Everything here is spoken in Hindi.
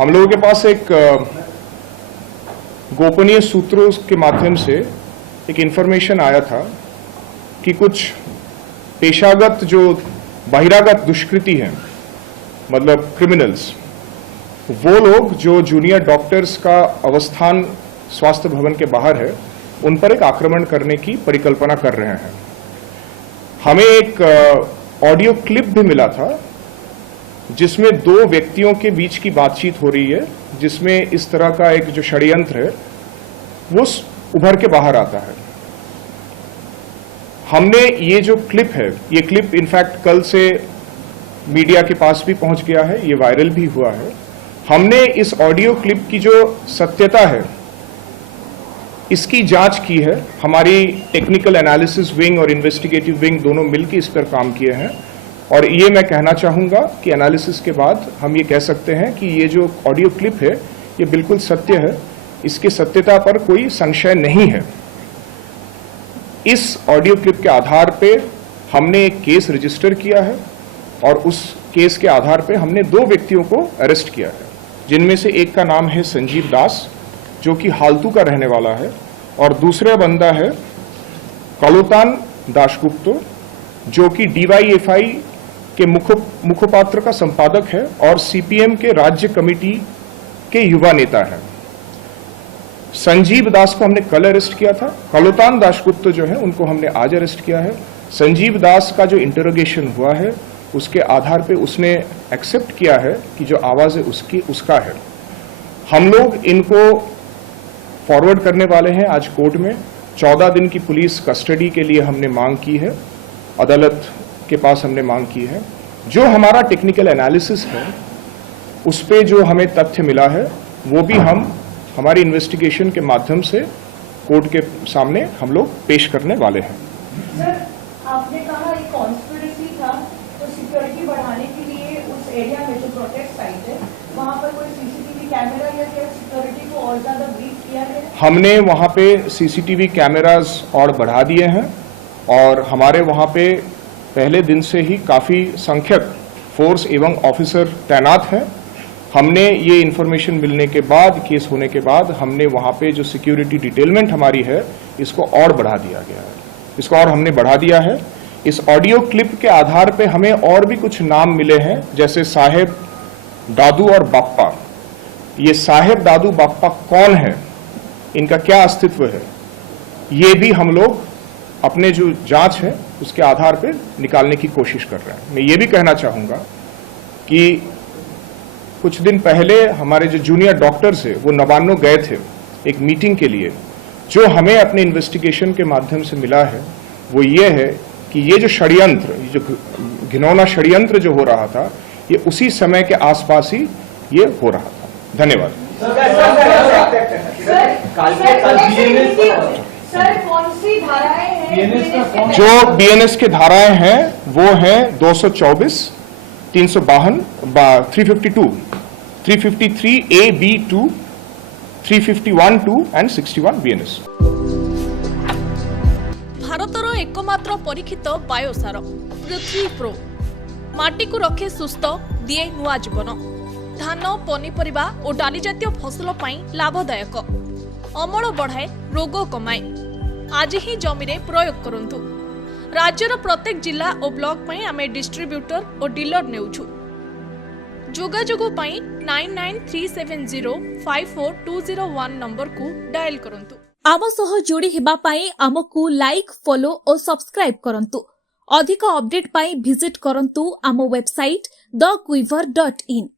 हम लोगों के पास एक गोपनीय सूत्रों के माध्यम से एक इंफॉर्मेशन आया था कि कुछ पेशागत जो बहिरागत दुष्कृति हैं, मतलब क्रिमिनल्स, वो लोग जो जूनियर डॉक्टर्स का अवस्थान स्वास्थ्य भवन के बाहर है, उन पर एक आक्रमण करने की परिकल्पना कर रहे हैं। हमें एक ऑडियो क्लिप भी मिला था जिसमें दो व्यक्तियों के बीच की बातचीत हो रही है, जिसमें इस तरह का एक जो षड्यंत्र है वो उभर के बाहर आता है। हमने ये जो क्लिप है, ये क्लिप इनफैक्ट कल से मीडिया के पास भी पहुंच गया है, ये वायरल भी हुआ है। हमने इस ऑडियो क्लिप की जो सत्यता है इसकी जांच की है। हमारी टेक्निकल एनालिसिस विंग और इन्वेस्टिगेटिव विंग दोनों मिलकर इस पर काम किए हैं, और ये मैं कहना चाहूंगा कि एनालिसिस के बाद हम ये कह सकते हैं कि ये जो ऑडियो क्लिप है ये बिल्कुल सत्य है, इसकी सत्यता पर कोई संशय नहीं है। इस ऑडियो क्लिप के आधार पे हमने एक केस रजिस्टर किया है और उस केस के आधार पे हमने दो व्यक्तियों को अरेस्ट किया है, जिनमें से एक का नाम है संजीव दास, जो कि हालतू का रहने वाला है, और दूसरा बंदा है कलोतान दासगुप्तो, जो कि डीवाईएफआई के मुखपात्र का संपादक है और सीपीएम के राज्य कमेटी के युवा नेता है। संजीव दास को हमने कल अरेस्ट किया था, कलोतान दासगुप्तो जो है उनको हमने आज अरेस्ट किया है। संजीव दास का जो इंटरोगेशन हुआ है उसके आधार पे उसने एक्सेप्ट किया है कि जो आवाज है उसका है। हम लोग इनको फॉरवर्ड करने वाले हैं आज कोर्ट में। 14 दिन की पुलिस कस्टडी के लिए हमने मांग की है, अदालत के पास हमने मांग की है। जो हमारा टेक्निकल एनालिसिस है उस पे जो हमें तथ्य मिला है वो भी हम हमारी इन्वेस्टिगेशन के माध्यम से कोर्ट के सामने हम लोग पेश करने वाले हैं। सर, आपने कहा एक कॉन्स्पिरेसी था, तो सिक्योरिटी बढ़ाने के लिए उस एरिया में जो प्रोटेक्ट साइट है वहां पर कोई सीसीटीवी कैमरा या क्या सिक्योरिटी को और ज्यादा ब्रीफ किया गया? हमने वहां पे सीसीटीवी कैमरास और बढ़ा दिए हैं, और हमारे वहां पे पहले दिन से ही काफी संख्यक फोर्स एवं ऑफिसर तैनात हैं। हमने ये इन्फॉर्मेशन मिलने के बाद, केस होने के बाद, हमने वहां पे जो सिक्योरिटी डिटेलमेंट हमारी है इसको और बढ़ा दिया गया है, इसको और हमने बढ़ा दिया है। इस ऑडियो क्लिप के आधार पे हमें और भी कुछ नाम मिले हैं, जैसे साहेब, दादू और बाप्पा। ये साहेब, दादू, बाप्पा कौन है, इनका क्या अस्तित्व है, ये भी हम लोग अपने जो जांच है उसके आधार पे निकालने की कोशिश कर रहे हैं। मैं ये भी कहना चाहूंगा कि कुछ दिन पहले हमारे जो जूनियर डॉक्टर्स है वो नवान्नो गए थे एक मीटिंग के लिए। जो हमें अपने इन्वेस्टिगेशन के माध्यम से मिला है वो ये है कि ये जो षड्यंत्र, ये जो घिनौना षड्यंत्र जो हो रहा था, ये उसी समय के आसपास ही ये हो रहा था। धन्यवाद। सर, कौन सी धाराएं हैं? जो बीएनएस के धाराएं हैं वो हैं 224, 352, 352, 353 AB2, 351(2) and 61 BNS। भारतर एकमात्र परीक्षित बायोसार पृथ्वी प्रो माटी को रखे सुस्थ, दिए नुआ जीवन। धान, पनीपरिबा और डाली जातीय फसल लाभदायक, अमल बढ़ाए, रोग कमाए। आज ही जमी प्रयोग करंतु। राज्यर प्रत्येक जिला और ब्लॉक में आमे डिस्ट्रीब्यूटर और डीलर नेउछु। जोगाजोग 9937054201 नंबर को डायल करंतु। आम सह जोड़ी हेबा पाई आमको लाइक, फॉलो और सब्सक्राइब करंतु। अधिक अपडेट पाई विजिट करंतु आम वेबसाइट thequiver.in।